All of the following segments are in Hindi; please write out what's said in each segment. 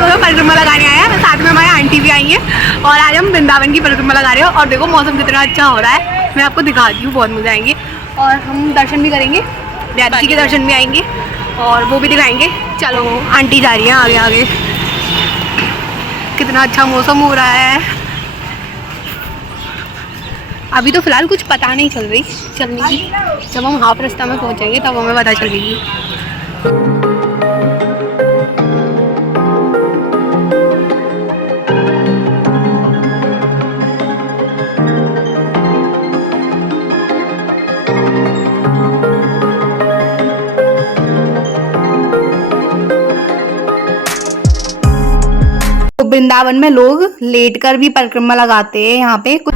दोनों परिक्रमा लगाने आए हैं, साथ में हमारे आंटी भी आई हैं और आज हम वृंदावन की परिक्रमा लगा रहे हैं। और देखो मौसम कितना अच्छा हो रहा है, मैं आपको दिखाती हूँ, बहुत मज़ा आएंगे। और हम दर्शन भी करेंगे, दादी जी के दर्शन भी आएंगे और वो भी दिखाएंगे। चलो आंटी जा रही हैं आगे आगे। कितना अच्छा मौसम हो रहा है। अभी तो फिलहाल कुछ पता नहीं चल रही चलने की, जब हम हाफ रास्ता में पहुंचेंगे तब हमें पता चलेगी। वृंदावन में लोग लेटकर भी परिक्रमा लगाते हैं। यहाँ पे कुछ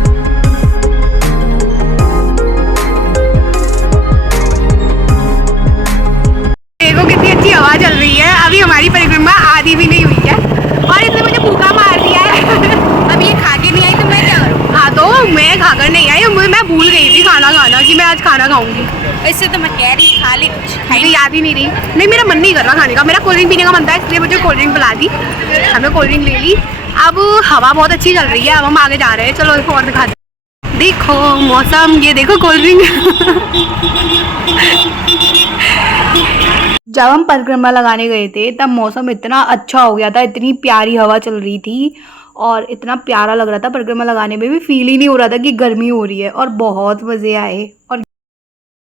देखो कितनी अच्छी हवा चल रही है। अभी हमारी परिक्रमा आधी भी नहीं हुई है और इसने मुझे भूखा मार दिया है। अब ये खा के नहीं आई तो मैं क्या करूँ? हाँ तो मैं खाकर नहीं आई, मैं भूल गई थी खाना खाना कि मैं आज खाना खाऊंगी। वैसे तो मैं कह रही खा ले, कुछ मुझे याद ही नहीं रही। नहीं मेरा मन नहीं कर रहा खाने का, मेरा कोल्ड ड्रिंक पीने का मन था, इसलिए मुझे कोल्ड ड्रिंक पिला दी। हमें कोल्ड ड्रिंक ले ली। अब हवा बहुत अच्छी चल रही है, अब हम आगे जा रहे हैं। चलो इसको और दिखा दे। देखो मौसम, ये देखो कोल्ड ड्रिंक। जब हम परिक्रमा लगाने गए थे तब मौसम इतना अच्छा हो गया था, इतनी प्यारी हवा चल रही थी और इतना प्यारा लग रहा था। परिक्रमा लगाने में भी फील ही नहीं हो रहा था कि गर्मी हो रही है और बहुत मज़े आए। और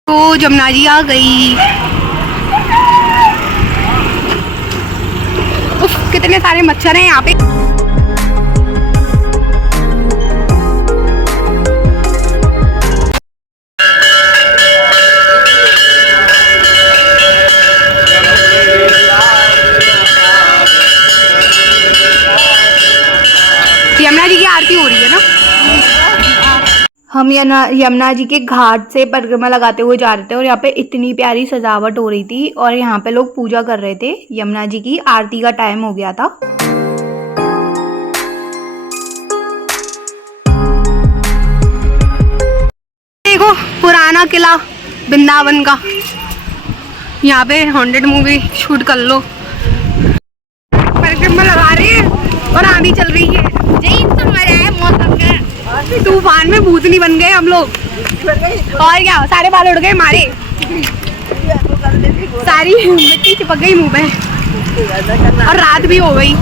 तो जमुना जी आ गई। उफ, कितने सारे मच्छर हैं यहाँ पे। यमुना जी की आरती हो रही है ना। हम यमुना जी के घाट से परिक्रमा लगाते हुए जा रहे थे और यहाँ पे इतनी प्यारी सजावट हो रही थी और यहाँ पे लोग पूजा कर रहे थे। यमुना जी की आरती का टाइम हो गया था। देखो पुराना किला वृंदावन का, यहाँ पे 100 मूवी शूट कर लो। परिक्रमा लगा रहे हैं और आंधी चल रही है। यही तो मजा है मौसम का। तूफान में भूतनी बन गए हम लोग। और क्या, सारे बाल उड़ गए हमारे, सारी मिट्टी चिपक गई मुंह पे और रात भी हो गई।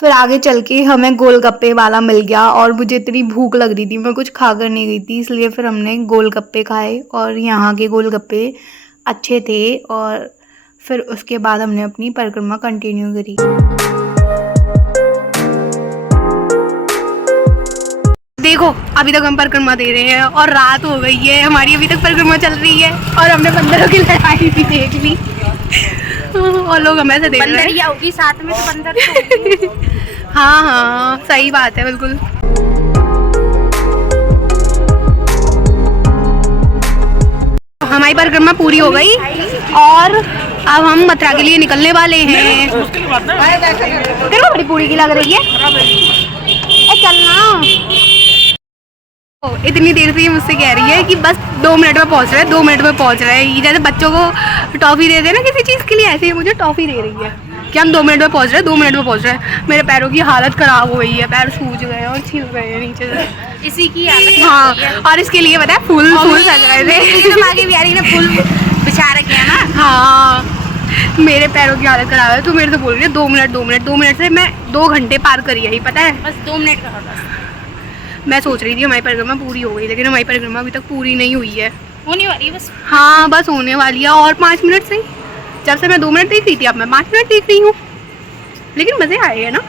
फिर आगे चल के हमें गोलगप्पे वाला मिल गया और मुझे इतनी भूख लग रही थी, मैं कुछ खा कर नहीं गई थी, इसलिए फिर हमने गोलगप्पे खाए और यहाँ के गोलगप्पे अच्छे थे। और फिर उसके बाद हमने अपनी परिक्रमा कंटिन्यू करी। देखो अभी तक हम परिक्रमा दे रहे हैं और रात हो गई है, हमारी अभी तक परिक्रमा चल रही है और हमने बंदरों की लड़ाई भी देख ली और लोग हमें से देख रहे हैं। बंदर होगी साथ में तो बंदर तो हाँ हाँ सही बात है बिल्कुल। हमारी परिक्रमा पूरी हो गई और अब हम मथुरा के लिए निकलने वाले हैं। तेरे बड़ी पूरी की लग रही है, चलना। इतनी देर से ये मुझसे कह रही है कि बस 2 मिनट में पहुंच रहे हैं, 2 मिनट में पहुंच रहे हैं। जैसे बच्चों को टॉफी दे ना किसी चीज़ के लिए, ऐसे ही मुझे टॉफी दे रही है कि हम 2 मिनट में पहुंच रहे हैं, 2 मिनट में पहुंच रहे हैं। मेरे पैरों की हालत ख़राब हो गई है, पैर सूज गए और छिल गए हैं नीचे से। इसी की हालत। हाँ और इसके लिए पता है फूल सज रहे थे। आगे भी आ रही ना, फूल बिछा रखे हैं ना। हाँ मेरे पैरों की हालत ख़राब है, तो मेरे से बोल रही है 2 मिनट 2 मिनट 2 मिनट से मैं 2 घंटे पार करी है, पता है। बस 2 मिनट का बस। मैं सोच रही थी हमारी परिक्रमा पूरी हो गई, लेकिन हमारी परिक्रमा अभी तक पूरी नहीं हुई है। होने वाली है बस। हाँ बस होने वाली है और 5 मिनट से ही। जब से मैं 2 मिनट देख रही थी अब मैं 5 मिनट देख रही हूँ, लेकिन मज़े आए हैं ना।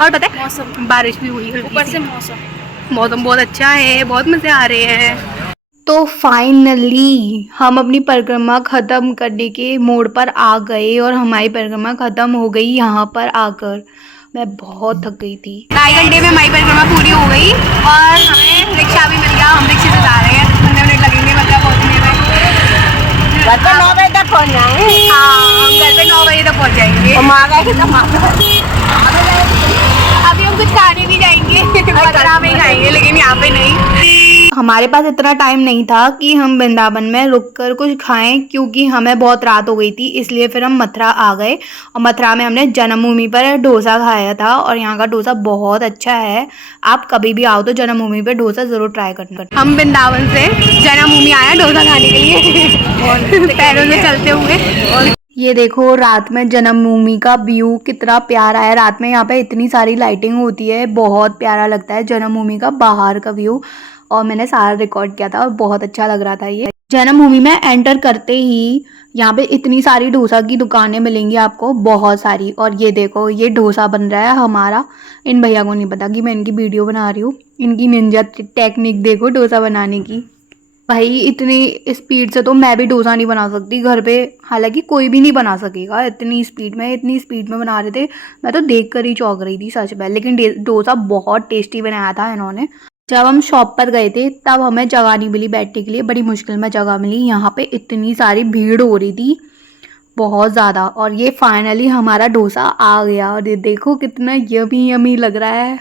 और पता है मौसम, बारिश भी हुई है, ऊपर से मौसम बहुत अच्छा है, बहुत मज़े आ रहे हैं। तो फाइनली हम अपनी परिक्रमा ख़त्म करने के मोड़ पर आ गए और हमारी परिक्रमा ख़त्म हो गई। यहाँ पर आकर मैं बहुत थक गई थी। 2.5 घंटे में हमारी परिक्रमा पूरी हो गई और हमें रिक्शा भी मिल गया। हम रिक्शे से जा रहे हैं, 15 मिनट लगेंगे मतलब पहुँचने में। घर पे 9 बजे तक पहुँच जाएंगे। हाँ हम घर पे 9 बजे तक पहुँच जाएंगे। हम आ गए थे अभी हम कुछ खाने भी जाएंगे मथुरा में खाएंगे, लेकिन यहाँ पे नहीं। हमारे पास इतना टाइम नहीं था कि हम वृंदावन में रुककर कुछ खाएं, क्योंकि हमें बहुत रात हो गई थी, इसलिए फिर हम मथुरा आ गए। और मथुरा में हमने जन्मभूमि पर डोसा खाया था और यहाँ का डोसा बहुत अच्छा है। आप कभी भी आओ तो जन्मभूमि पर डोसा ज़रूर ट्राई करना। हम वृंदावन से जन्मभूमि आए डोसा खाने के लिए पैरों से चलते हुए। और ये देखो रात में जन्मभूमि का व्यू कितना प्यारा है। रात में यहाँ पे इतनी सारी लाइटिंग होती है, बहुत प्यारा लगता है जन्मभूमि का बाहर का व्यू। और मैंने सारा रिकॉर्ड किया था और बहुत अच्छा लग रहा था। ये जन्मभूमि में एंटर करते ही यहाँ पे इतनी सारी डोसा की दुकानें मिलेंगी आपको, बहुत सारी। और ये देखो ये डोसा बन रहा है हमारा। इन भैया को नहीं पता कि मैं इनकी वीडियो बना रही हूँ। इनकी निंजा टेक्निक देखो डोसा बनाने की। भाई इतनी स्पीड से तो मैं भी डोसा नहीं बना सकती घर पे, हालांकि कोई भी नहीं बना सकेगा इतनी स्पीड में बना रहे थे। मैं तो देख कर ही चौंक रही थी सच में। लेकिन डोसा बहुत टेस्टी बनाया था इन्होंने। जब हम शॉप पर गए थे तब हमें जगह नहीं मिली बैठने के लिए, बड़ी मुश्किल में जगह मिली। यहाँ पे इतनी सारी भीड़ हो रही थी बहुत ज़्यादा। और ये फाइनली हमारा डोसा आ गया और ये देखो कितना यमी यमी लग रहा है।